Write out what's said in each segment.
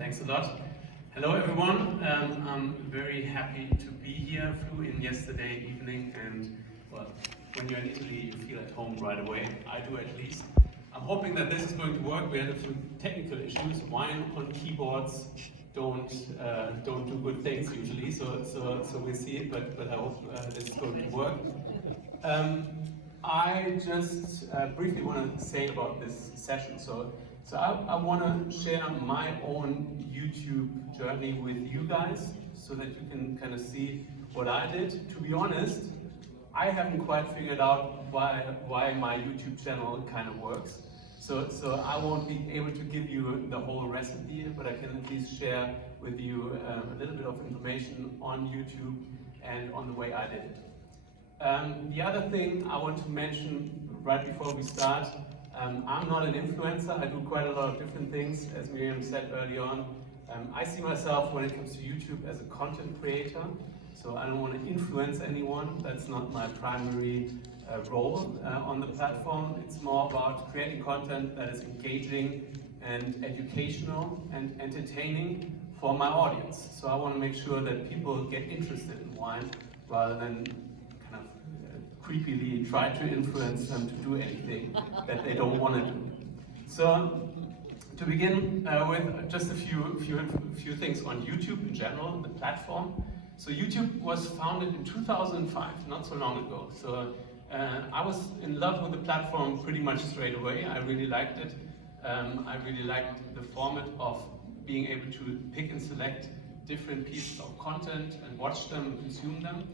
Thanks a lot. Hello everyone. I'm very happy to be here. Flew in yesterday evening and, well, when you're in Italy you feel at home right away. I do at least. I'm hoping that this is going to work. We had a few technical issues. Wine on keyboards don't do good things usually, so we'll see it, but I hope this is going to work. I just briefly want to say about this session. So I want to share my own YouTube journey with you guys so that you can kind of see what I did. To be honest, I haven't quite figured out why my YouTube channel kind of works. So I won't be able to give you the whole recipe, but I can at least share with you a little bit of information on YouTube and on the way I did it. The other thing I want to mention right before we start, I'm not an influencer. I do quite a lot of different things, as Miriam said early on. I see myself, when it comes to YouTube, as a content creator. So I don't want to influence anyone. That's not my primary role on the platform. It's more about creating content that is engaging and educational and entertaining for my audience. So I want to make sure that people get interested in wine rather than kind of creepily try to influence them to do anything that they don't want to do. So to begin with just a few things on YouTube in general, the platform. So YouTube was founded in 2005, not so long ago. So I was in love with the platform pretty much straight away. I really liked it. I really liked the format of being able to pick and select different pieces of content and watch them and consume them.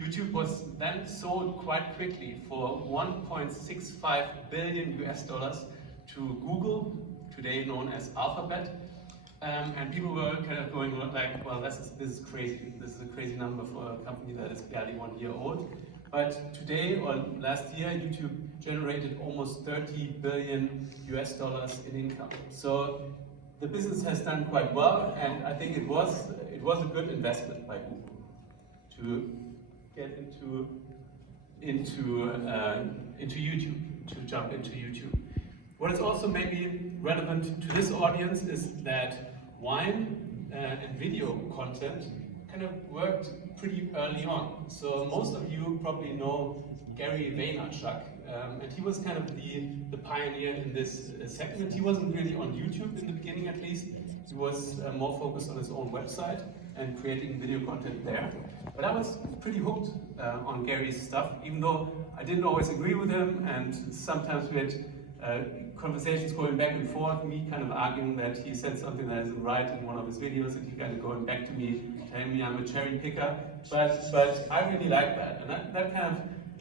YouTube was then sold quite quickly for $1.65 billion to Google, today known as Alphabet. And people were kind of going like, well, this is crazy. This is a crazy number for a company that is barely 1 year old. But today, or last year, YouTube generated almost $30 billion in income. So the business has done quite well, and I think it was a good investment by Google to get into YouTube, to jump into YouTube. What is also maybe relevant to this audience is that wine and video content kind of worked pretty early on. So most of you probably know Gary Vaynerchuk, and he was kind of the pioneer in this segment. He wasn't really on YouTube in the beginning, at least. He was more focused on his own website and creating video content there. But I was pretty hooked on Gary's stuff, even though I didn't always agree with him, and sometimes we had conversations going back and forth, me kind of arguing that he said something that isn't right in one of his videos, and he kind of going back to me, telling me I'm a cherry picker. But I really like that, and that kind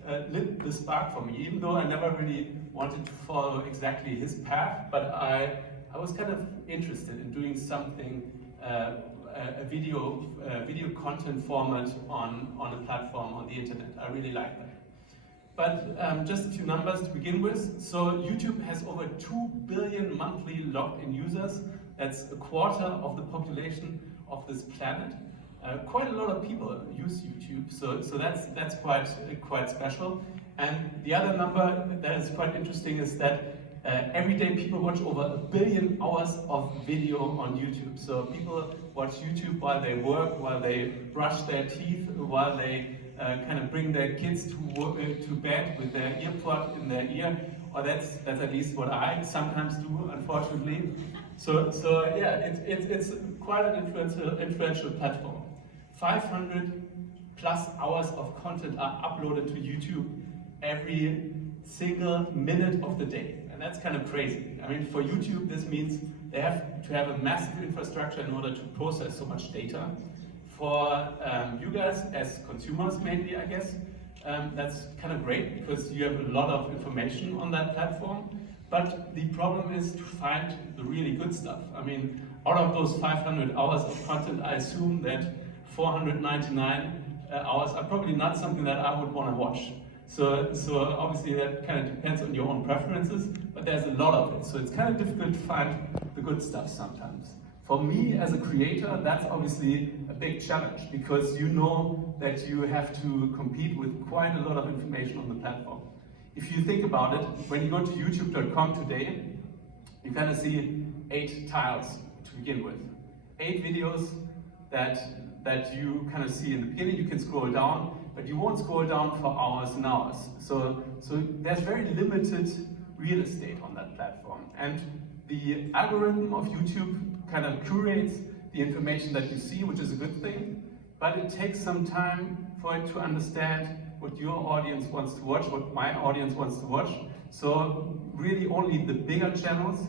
of lit the spark for me, even though I never really wanted to follow exactly his path, but I was kind of interested in doing something, a video content format on a platform on the internet. I really like that. But just a few numbers to begin with. So YouTube has over 2 billion monthly logged-in users. That's a quarter of the population of this planet. Quite a lot of people use YouTube, so that's quite special. And the other number that is quite interesting is that every day people watch over 1 billion hours of video on YouTube. So people watch YouTube while they work, while they brush their teeth, while they kind of bring their kids to bed with their earpod in their ear, or that's at least what I sometimes do, unfortunately. So yeah, it's quite an influential platform. 500 plus hours of content are uploaded to YouTube every single minute of the day, and that's kind of crazy. I mean, for YouTube, this means they have to have a massive infrastructure in order to process so much data. For you guys as consumers, mainly, I guess, that's kind of great because you have a lot of information on that platform. But the problem is to find the really good stuff. I mean, out of those 500 hours of content, I assume that 499 hours are probably not something that I would want to watch. So obviously that kind of depends on your own preferences, but there's a lot of it. So it's kind of difficult to find the good stuff sometimes. For me as a creator, that's obviously a big challenge because you know that you have to compete with quite a lot of information on the platform. If you think about it, when you go to youtube.com today, you kind of see 8 tiles to begin with. 8 videos that you kind of see in the beginning. You can scroll down, but you won't scroll down for hours and hours. So there's very limited real estate on that platform. And the algorithm of YouTube kind of curates the information that you see, which is a good thing, but it takes some time for it to understand what your audience wants to watch, what my audience wants to watch. So really only the bigger channels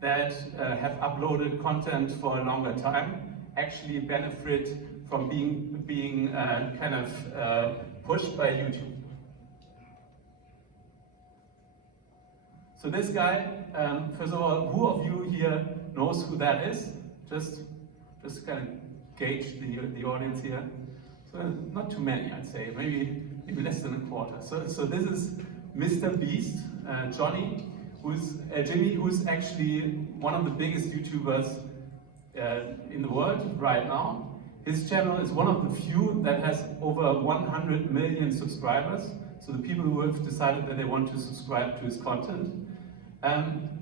that have uploaded content for a longer time actually benefit from being kind of pushed by YouTube. So this guy, first of all, who of you here knows who that is? Just kind of gauge the audience here. So not too many, I'd say, maybe less than a quarter. So this is Mr. Beast, Jimmy, who's actually one of the biggest YouTubers in the world right now. His channel is one of the few that has over 100 million subscribers. So the people who have decided that they want to subscribe to his content.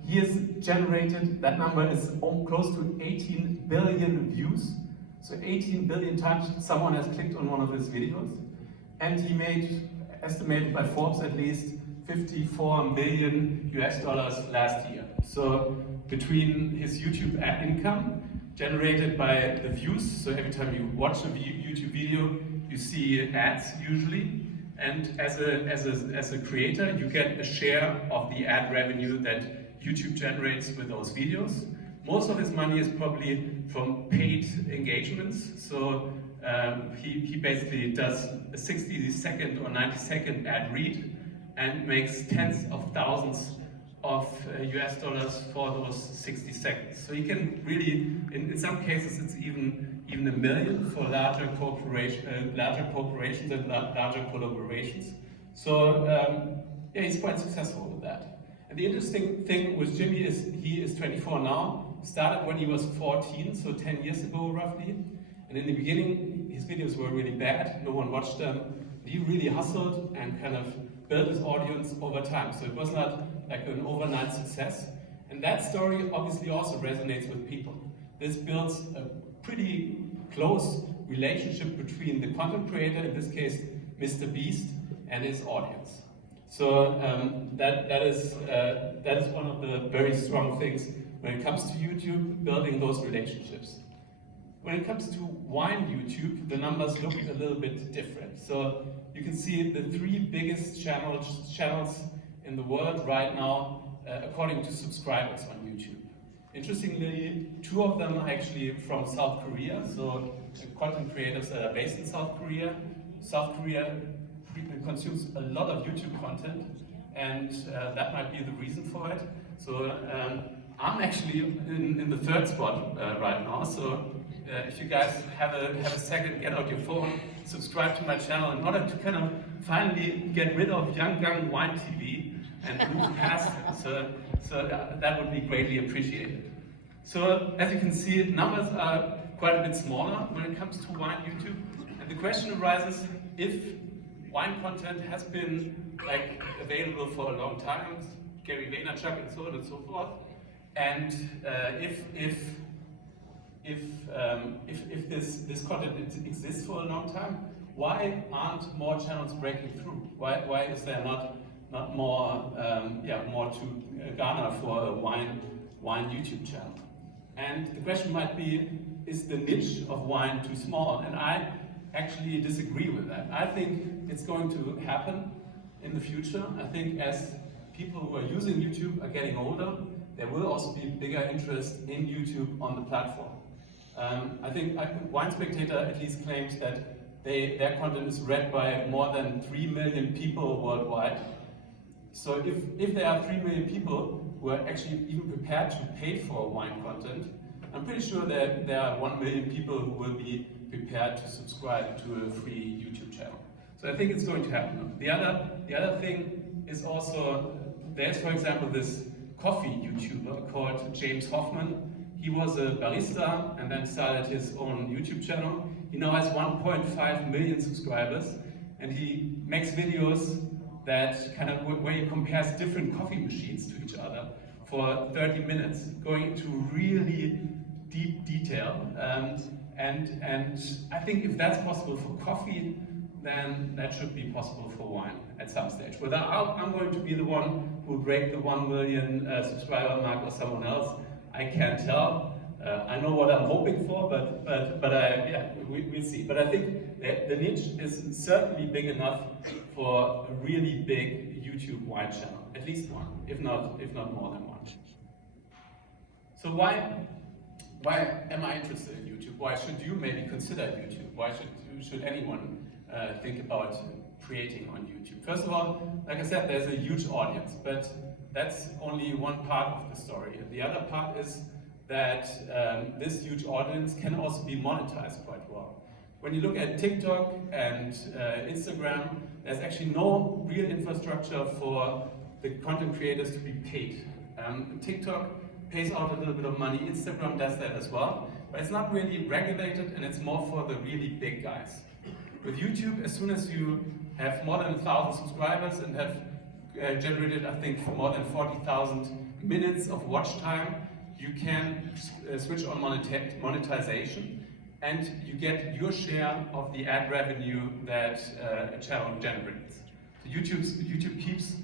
He has generated, that number is close to 18 billion views. So 18 billion times someone has clicked on one of his videos. And he made, estimated by Forbes at least, $54 million last year. So between his YouTube ad income generated by the views, so every time you watch a YouTube video, you see ads usually, and as a creator, you get a share of the ad revenue that YouTube generates with those videos. Most of his money is probably from paid engagements. So he basically does a 60-second or 90-second ad read and makes tens of thousands of US dollars for those 60 seconds. So you can really, in some cases, it's even $1 million for larger corporations and larger collaborations. So yeah, he's quite successful with that. And the interesting thing with Jimmy is he is 24 now, started when he was 14, so 10 years ago roughly. And in the beginning, his videos were really bad, no one watched them. He really hustled and kind of built his audience over time. So it was not like an overnight success. And that story obviously also resonates with people. This builds a pretty close relationship between the content creator, in this case, Mr. Beast, and his audience. So that is one of the very strong things when it comes to YouTube, building those relationships. When it comes to wine YouTube, the numbers look a little bit different. So you can see the 3 biggest channels in the world right now, according to subscribers on YouTube. Interestingly, 2 of them are actually from South Korea, so content creators that are based in South Korea. South Korea consumes a lot of YouTube content, and that might be the reason for it. So I'm actually in the 3rd spot right now, so if you guys have a second, get out your phone, subscribe to my channel in order to kind of finally get rid of Young Wine TV and move past it. So that would be greatly appreciated. So as you can see, numbers are quite a bit smaller when it comes to wine YouTube. And the question arises, if wine content has been like available for a long time, Gary Vaynerchuk and so on and so forth, and if this content exists for a long time, why aren't more channels breaking through? Why is there not more more to garner for a wine YouTube channel? And the question might be, is the niche of wine too small? And I actually disagree with that. I think it's going to happen in the future. I think as people who are using YouTube are getting older, there will also be bigger interest in YouTube on the platform. I think Wine Spectator at least claims that their content is read by more than 3 million people worldwide. So if there are 3 million people who are actually even prepared to pay for wine content, I'm pretty sure that there are 1 million people who will be prepared to subscribe to a free YouTube channel. So I think it's going to happen. The other thing is also, there's for example this coffee YouTuber called James Hoffman. He was a barista and then started his own YouTube channel. He now has 1.5 million subscribers, and he makes videos that kind of where he compares different coffee machines to each other for 30 minutes, going into really deep detail. And I think if that's possible for coffee, then that should be possible for wine at some stage. Whether I'm going to be the one who will break the 1 million subscriber mark or someone else, I can't tell. I know what I'm hoping for, but yeah, we'll see. But I think the niche is certainly big enough for a really big YouTube wine channel, at least one, if not more than one. So why am I interested in YouTube? Why should you maybe consider YouTube? Why should anyone think about creating on YouTube? First of all, like I said, there's a huge audience, but that's only one part of the story. The other part is that this huge audience can also be monetized quite well. When you look at TikTok and Instagram, there's actually no real infrastructure for the content creators to be paid. TikTok pays out a little bit of money, Instagram does that as well, but it's not really regulated and it's more for the really big guys. With YouTube, as soon as you have more than 1,000 subscribers and have generated, I think, more than 40,000 minutes of watch time, you can switch on monetization and you get your share of the ad revenue that a channel generates. So YouTube keeps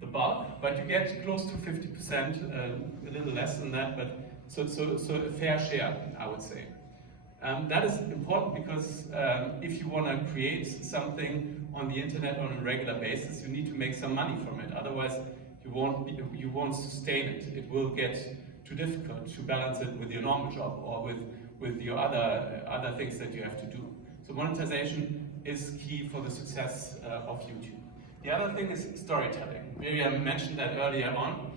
the bulk, but you get close to 50%, a little less than that, but so a fair share, I would say. That is important because if you want to create something on the internet on a regular basis, you need to make some money from it. Otherwise, you won't sustain it. It will get too difficult to balance it with your normal job or with your other things that you have to do. So monetization is key for the success of YouTube. The other thing is storytelling. Miriam mentioned that earlier on.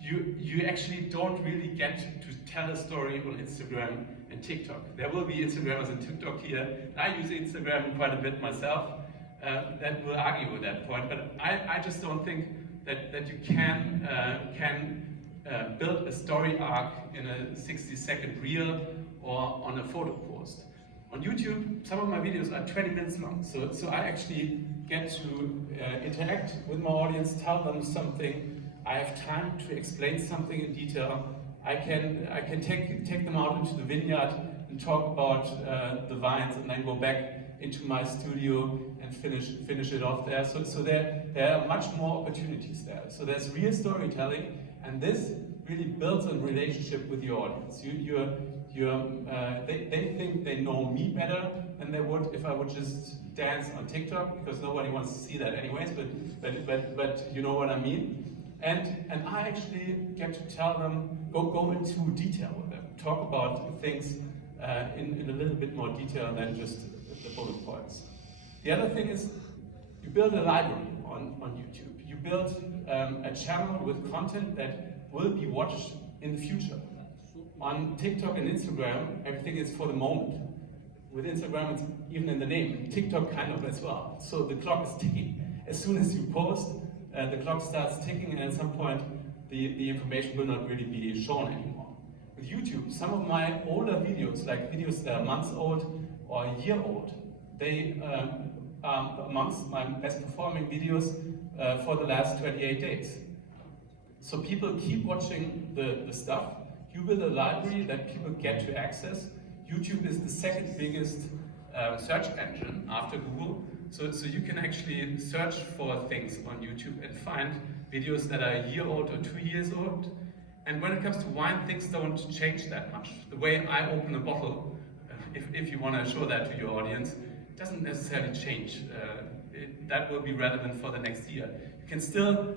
You actually don't really get to tell a story on Instagram and TikTok. There will be Instagrammers and TikTok here. I use Instagram quite a bit myself. That will argue with that point, but I just don't think that you can build a story arc in a 60-second reel or on a photo post. On YouTube, some of my videos are 20 minutes long, so I actually get to interact with my audience, tell them something. I have time to explain something in detail. I can take them out into the vineyard and talk about the vines, and then go back into my studio and finish it off there. So there are much more opportunities there. So there's real storytelling, and this really builds a relationship with your audience. They think they know me better than they would if I would just dance on TikTok, because nobody wants to see that anyways. But you know what I mean. And I actually get to tell them, go into detail with them, talk about things in a little bit more detail than just the bullet points. The other thing is, you build a library on YouTube. You build a channel with content that will be watched in the future. On TikTok and Instagram, everything is for the moment. With Instagram, it's even in the name. TikTok kind of as well. So the clock is ticking. As soon as you post, the clock starts ticking, and at some point, the information will not really be shown anymore. With YouTube, some of my older videos, like videos that are months old or a year old, they are amongst my best performing videos for the last 28 days. So people keep watching the stuff. You build a library that people get to access. YouTube is the second biggest search engine after Google. So you can actually search for things on YouTube and find videos that are a year old or 2 years old. And when it comes to wine, things don't change that much. The way I open a bottle, if you want to show that to your audience, doesn't necessarily change. That will be relevant for the next year. You can still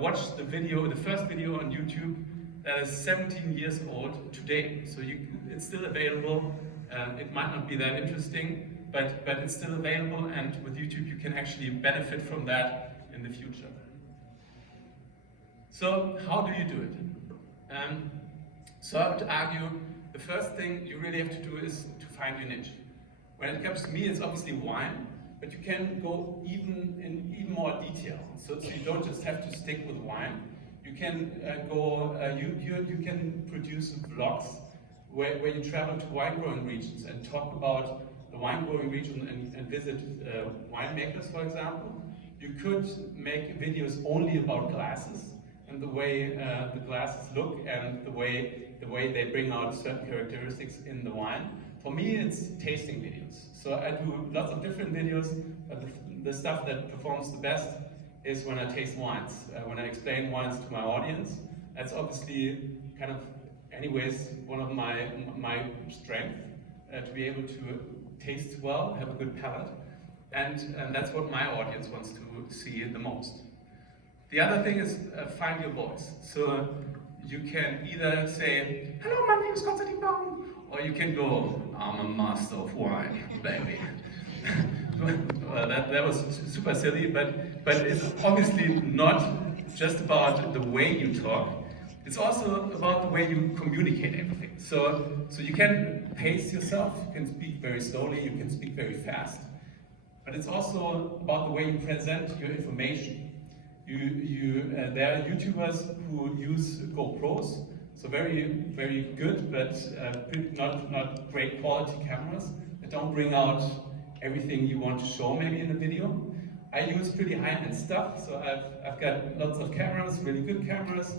watch the first video on YouTube that is 17 years old today. So it's still available. It might not be that interesting, but it's still available, and with YouTube you can actually benefit from that in the future. So how do you do it? So I would argue the first thing you really have to do is to find your niche. When it comes to me, it's obviously wine, but you can go even more detail. So you don't just have to stick with wine. You can you can produce vlogs where you travel to wine growing regions and talk about the wine growing region and visit winemakers, for example. You could make videos only about glasses and the way the glasses look and the way they bring out certain characteristics in the wine. For me, it's tasting videos. So I do lots of different videos, but the stuff that performs the best is when I taste wines, when I explain wines to my audience. That's obviously kind of, anyways, one of my strengths, to be able to taste well, have a good palate, and that's what my audience wants to see the most. The other thing is find your voice. So you can either say, hello, my name is Konstantin Baum, or you can go, I'm a master of wine, baby. Well, that was super silly, but it's obviously not just about the way you talk. It's also about the way you communicate everything. So you can pace yourself, you can speak very slowly, you can speak very fast, but it's also about the way you present your information. There are YouTubers who use GoPros, so very good, but not great quality cameras that don't bring out everything you want to show maybe in a video. I use pretty high-end stuff, so I've got lots of cameras, really good cameras.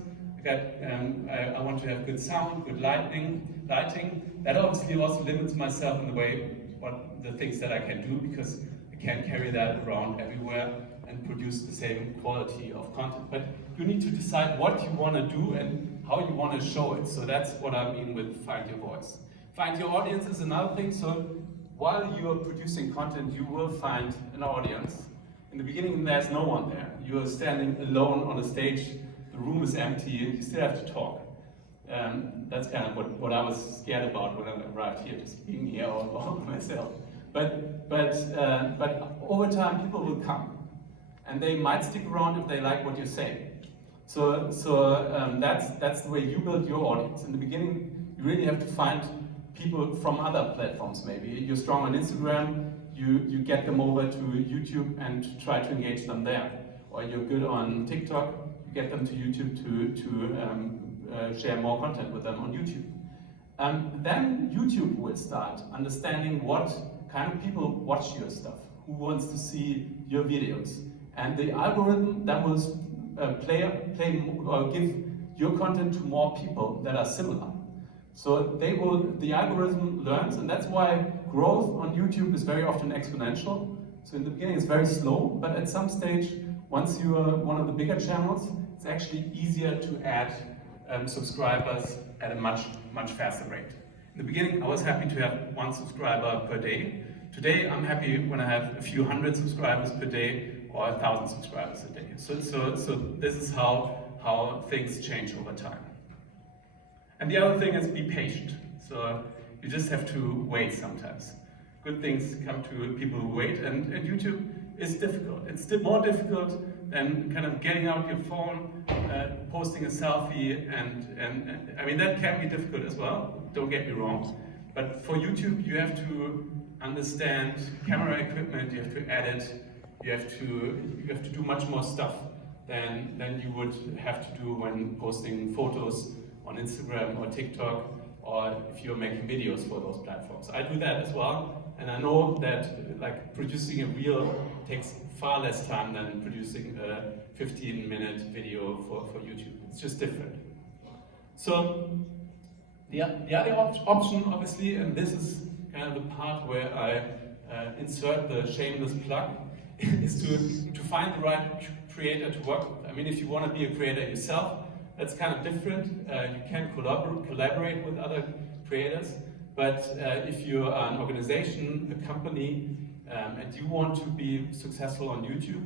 I want to have good sound, good lighting. That obviously also limits myself in the way what the things that I can do, because I can't carry that around everywhere and produce the same quality of content. But you need to decide what you want to do and how you want to show it. So that's what I mean with find your voice. Find your audience is another thing. So while you are producing content, you will find an audience. In the beginning, there's no one there. You are standing alone on a stage. The room is empty. You still have to talk. That's kind of what I was scared about when I arrived here, just being here all by myself. But over time, people will come, and they might stick around if they like what you're saying. So that's the way you build your audience. In the beginning, you really have to find people from other platforms. Maybe you're strong on Instagram, you get them over to YouTube and try to engage them there. Or you're good on TikTok, you get them to YouTube to share more content with them on YouTube. Then YouTube will start understanding what kind of people watch your stuff, who wants to see your videos. And the algorithm then will give your content to more people that are similar. So the algorithm learns, and that's why growth on YouTube is very often exponential. So in the beginning it's very slow, but at some stage, once you are one of the bigger channels, it's actually easier to add subscribers at a much faster rate. In the beginning, I was happy to have 1 subscriber per day. Today, I'm happy when I have a few hundred subscribers per day or 1,000 subscribers a day. So this is how things change over time. And the other thing is be patient. So you just have to wait sometimes. Good things come to people who wait, and YouTube is difficult. It's more difficult than kind of getting out your phone, posting a selfie, and I mean, that can be difficult as well, don't get me wrong. But for YouTube, you have to understand camera equipment, you have to edit, you have to do much more stuff than you would have to do when posting photos on Instagram or TikTok, or if you're making videos for those platforms. I do that as well, and I know that like producing a reel takes far less time than producing a 15-minute video for YouTube. It's just different. So the other option, obviously, and this is kind of the part where I insert the shameless plug, is to find the right creator to work with. I mean, if you want to be a creator yourself, that's kind of different. You can collaborate with other creators, but if you're an organization, a company, and you want to be successful on YouTube,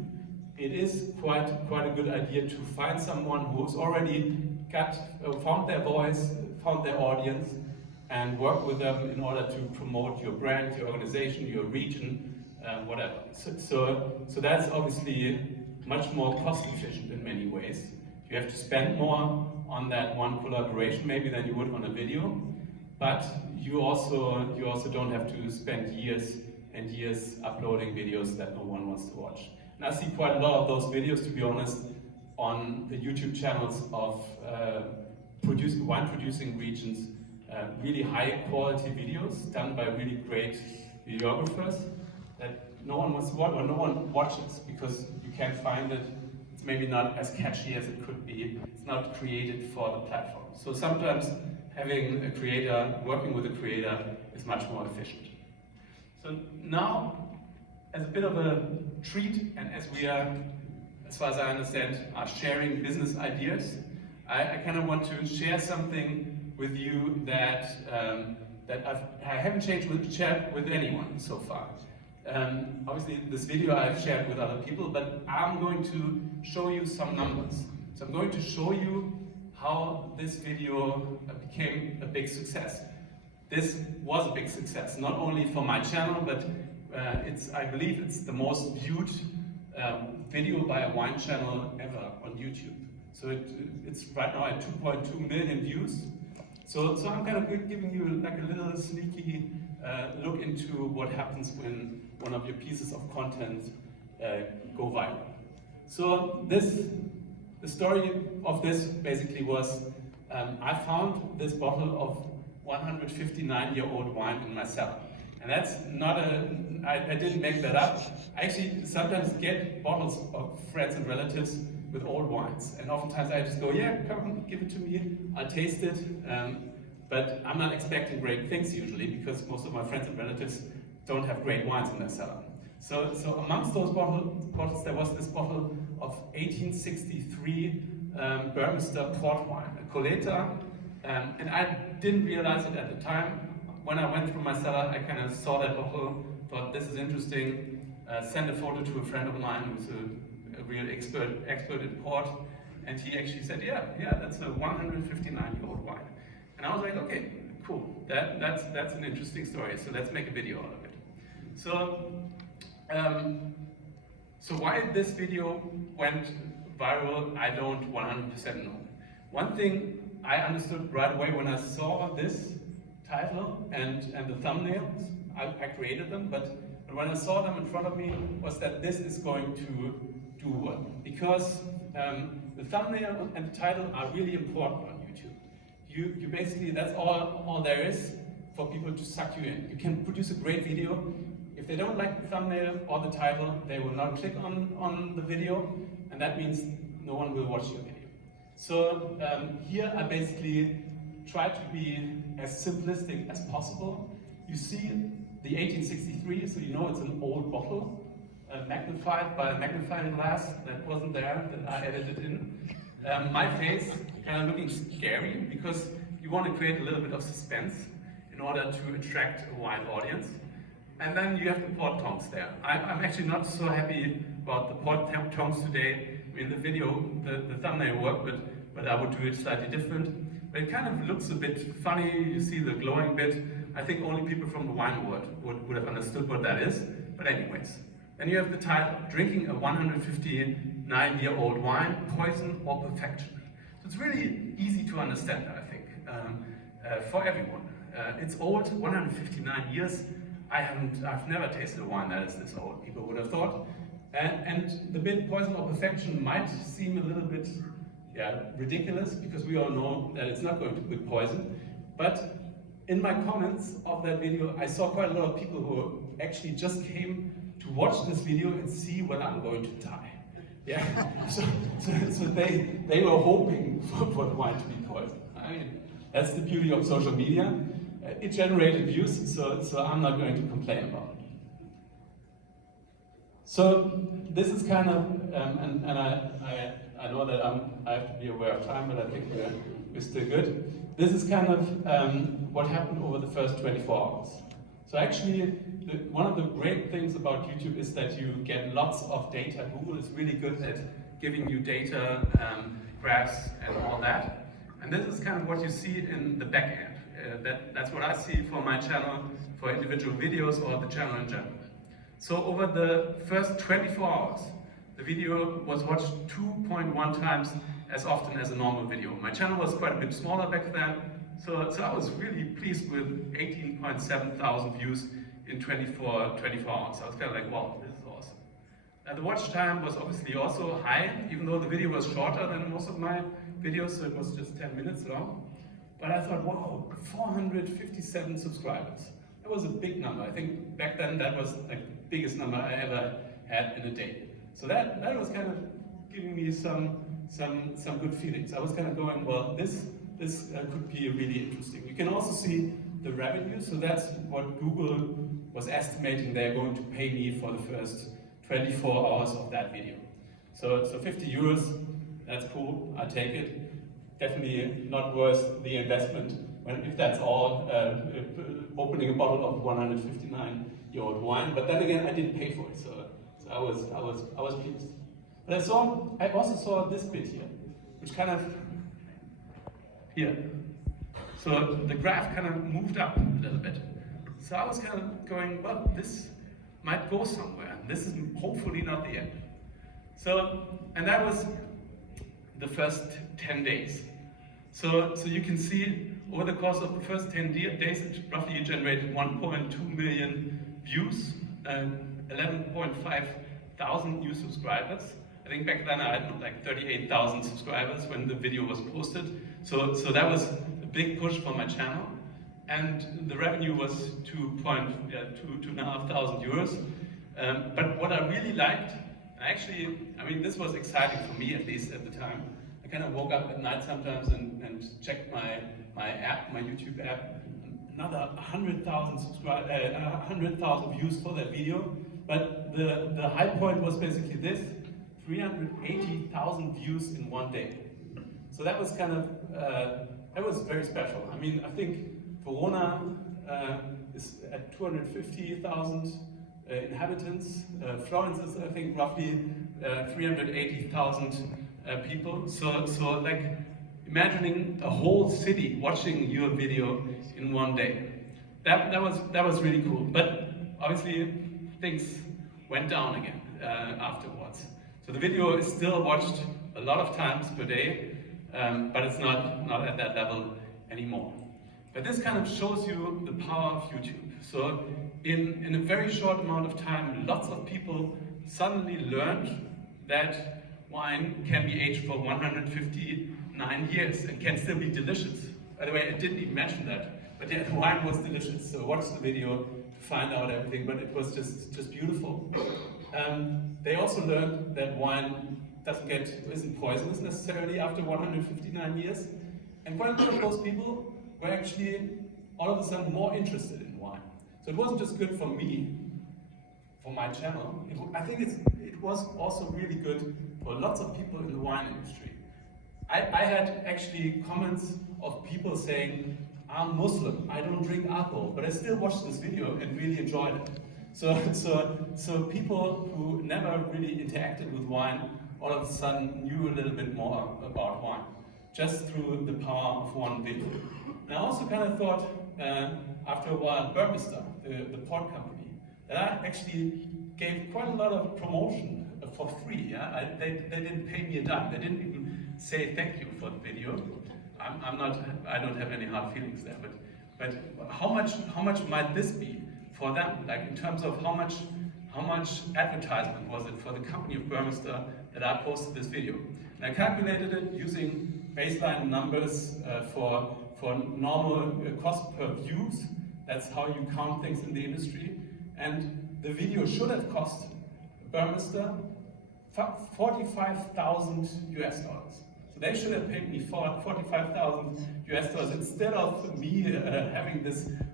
it is quite a good idea to find someone who's already found their voice, found their audience, and work with them in order to promote your brand, your organization, your region, whatever. So that's obviously much more cost efficient in many ways. You have to spend more on that one collaboration maybe than you would on a video, but you also don't have to spend years and years uploading videos that no one wants to watch. And I see quite a lot of those videos, to be honest, on the YouTube channels of wine producing regions, really high quality videos done by really great videographers that no one wants to watch, or no one watches because you can't find it. It's maybe not as catchy as it could be. It's not created for the platform. So sometimes having a creator, working with a creator, is much more efficient. So now, as a bit of a treat, and as we are, as far as I understand, are sharing business ideas, I kind of want to share something with you that I haven't shared with anyone so far. Obviously, this video I've shared with other people, but I'm going to show you some numbers. So I'm going to show you how this video became a big success. This was a big success, not only for my channel, but I believe it's the most viewed video by a wine channel ever on YouTube. So it's right now at 2.2 million views. So I'm kind of giving you like a little sneaky look into what happens when one of your pieces of content go viral. So the story of this basically was, I found this bottle of 159-year-old wine in my cellar. And that's not I didn't make that up. I actually sometimes get bottles of friends and relatives with old wines. And oftentimes I just go, yeah, come, give it to me, I'll taste it. But I'm not expecting great things usually, because most of my friends and relatives don't have great wines in their cellar. So amongst those bottles, there was this bottle of 1863 Burmester port wine, a Coleta, and I didn't realize it at the time. When I went through my cellar, I kind of saw that bottle, thought this is interesting, sent a photo to a friend of mine who's a real expert in port, and he actually said, yeah, that's a 159-year-old wine. And I was like, okay, cool, that's an interesting story, so let's make a video out of it. So why this video went viral, I don't 100% know. One thing I understood right away when I saw this title and the thumbnails, I created them, but when I saw them in front of me, was that this is going to do well. Because the thumbnail and the title are really important on YouTube. You basically, that's all there is for people to suck you in. You can produce a great video. If they don't like the thumbnail or the title, they will not click on the video, and that means no one will watch your video. So here I basically try to be as simplistic as possible. You see the 1863, so you know it's an old bottle, magnified by a magnifying glass that wasn't there, that I edited in. My face kind of looking scary, because you want to create a little bit of suspense in order to attract a wide audience. And then you have the port tongs there. I'm actually not so happy about the port tongs today. I mean, the video, the thumbnail worked, but I would do it slightly different. But it kind of looks a bit funny. You see the glowing bit. I think only people from the wine world would have understood what that is. But anyways, then you have the title, Drinking a 159-year-old Wine, Poison or Perfection. So it's really easy to understand, I think, for everyone. It's old, 159 years. I've never tasted a wine that is this old, people would have thought. And the bit poison or perfection might seem a little bit ridiculous, because we all know that it's not going to be poison. But in my comments of that video, I saw quite a lot of people who actually just came to watch this video and see when I'm going to die. Yeah, so they were hoping for the wine to be poisoned. I mean, that's the beauty of social media. It generated views, so I'm not going to complain about it. So this is kind of, and I know that I have to be aware of time, but I think we're still good. This is kind of what happened over the first 24 hours. So actually, one of the great things about YouTube is that you get lots of data. Google is really good at giving you data, graphs, and all that. And this is kind of what you see in the back end. That's what I see for my channel, for individual videos, or the channel in general. So over the first 24 hours, the video was watched 2.1 times as often as a normal video. My channel was quite a bit smaller back then, so I was really pleased with 18.7 thousand views in 24 hours. I was kind of like, wow, this is awesome. And the watch time was obviously also high, even though the video was shorter than most of my videos, so it was just 10 minutes long. But I thought, wow, 457 subscribers. That was a big number. I think back then that was the biggest number I ever had in a day. So that was kind of giving me some good feelings. I was kind of going, well, this could be really interesting. You can also see the revenue, so that's what Google was estimating they're going to pay me for the first 24 hours of that video. So 50 euros, that's cool, I take it. Definitely not worth the investment if that's all opening a bottle of 159-year-old wine. But then again, I didn't pay for it, so I was pleased. But I also saw this bit here, which kind of here. So the graph kind of moved up a little bit. So I was kind of going, well, this might go somewhere. This is hopefully not the end. So, and that was the first 10 days. So you can see over the course of the first 10 days, it roughly generated 1.2 million views, 11.5 thousand new subscribers. I think back then I had like 38,000 subscribers when the video was posted. So that was a big push for my channel. And the revenue was 2,500 euros. But what I really liked, actually, I mean, this was exciting for me, at least at the time. I kind of woke up at night sometimes and checked my app, my YouTube app. Another 100,000 views for that video. But the high point was basically this: 380,000 views in one day. So that was kind of that was very special. I mean, I think Verona is at 250,000 inhabitants. Florence is, I think, roughly 380,000 people. So like imagining a whole city watching your video in one day. That was really cool. But obviously things went down again afterwards. So the video is still watched a lot of times per day, but it's not at that level anymore. But this kind of shows you the power of YouTube. So in a very short amount of time, lots of people suddenly learned that wine can be aged for 159 years and can still be delicious. By the way, I didn't even mention that, but yeah, the wine was delicious. So watch the video to find out everything, but it was just beautiful. They also learned that wine isn't poisonous necessarily after 159 years. And quite a lot of those people were actually all of a sudden more interested in wine. So it wasn't just good for me, for my channel. I think it was also really good for lots of people in the wine industry. I had actually comments of people saying, I'm Muslim, I don't drink alcohol, but I still watched this video and really enjoyed it. So people who never really interacted with wine all of a sudden knew a little bit more about wine, just through the power of one video. And I also kind of thought, after a while, Burmester, the port company, that I actually gave quite a lot of promotion for free. Yeah? They didn't pay me a dime. They didn't even say thank you for the video. I don't have any hard feelings there. But how much might this be for them? Like in terms of how much advertisement was it for the company of Burmester that I posted this video? And I calculated it using baseline numbers for normal cost per views. That's how you count things in the industry. And the video should have cost Burmester 45,000 US dollars. So they should have paid me 45,000 US dollars instead of me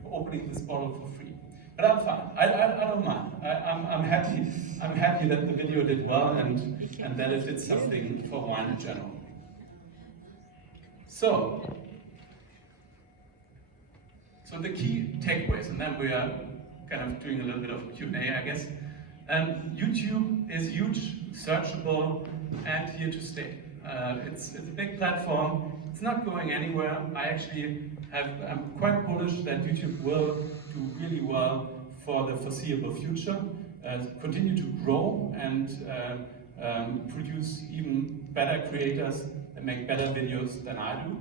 opening this bottle for free. But I'm fine. I don't mind. I'm happy. I'm happy that the video did well and that it did something for wine in general. So the key takeaways, and then we are kind of doing a little bit of Q&A, I guess. YouTube is huge, searchable, and here to stay. It's a big platform. It's not going anywhere. I'm quite bullish that YouTube will do really well for the foreseeable future, continue to grow and produce even better creators that make better videos than I do.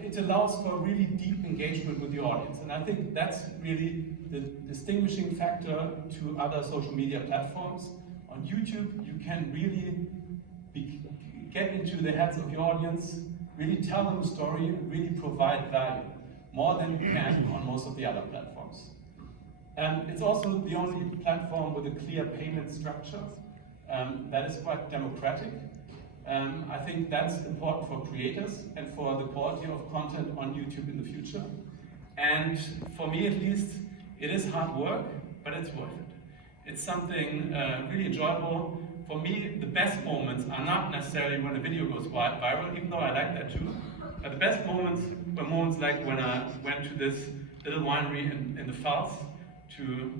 It allows for really deep engagement with the audience, and I think that's really the distinguishing factor to other social media platforms. On YouTube, you can really get into the heads of your audience, really tell them a story, really provide value, more than you can on most of the other platforms. It's also the only platform with a clear payment structure. that is quite democratic. I think that's important for creators and for the quality of content on YouTube in the future. And for me at least, it is hard work, but it's worth it. It's something really enjoyable. For me, the best moments are not necessarily when a video goes viral, even though I like that too. But the best moments were moments like when I went to this little winery in the Pfalz to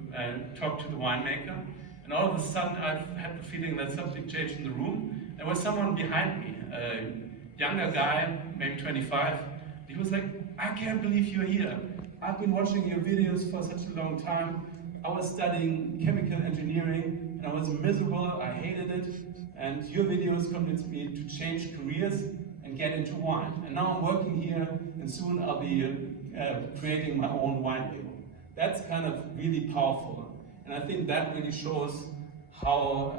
talk to the winemaker. And all of a sudden, I've had the feeling that something changed in the room. There was someone behind me, a younger guy, maybe 25. He was like, "I can't believe you're here. I've been watching your videos for such a long time. I was studying chemical engineering and I was miserable, I hated it. And your videos convinced me to change careers and get into wine. And now I'm working here and soon I'll be creating my own wine label." That's kind of really powerful. And I think that really shows how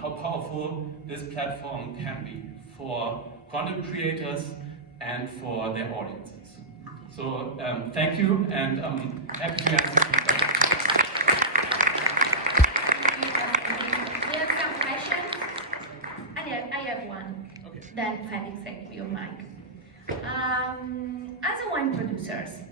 powerful this platform can be for content creators and for their audiences. So thank you, and I'm happy to answer some questions. We have some questions. I have one. Okay. Then Felix, take your mic. As a wine producers,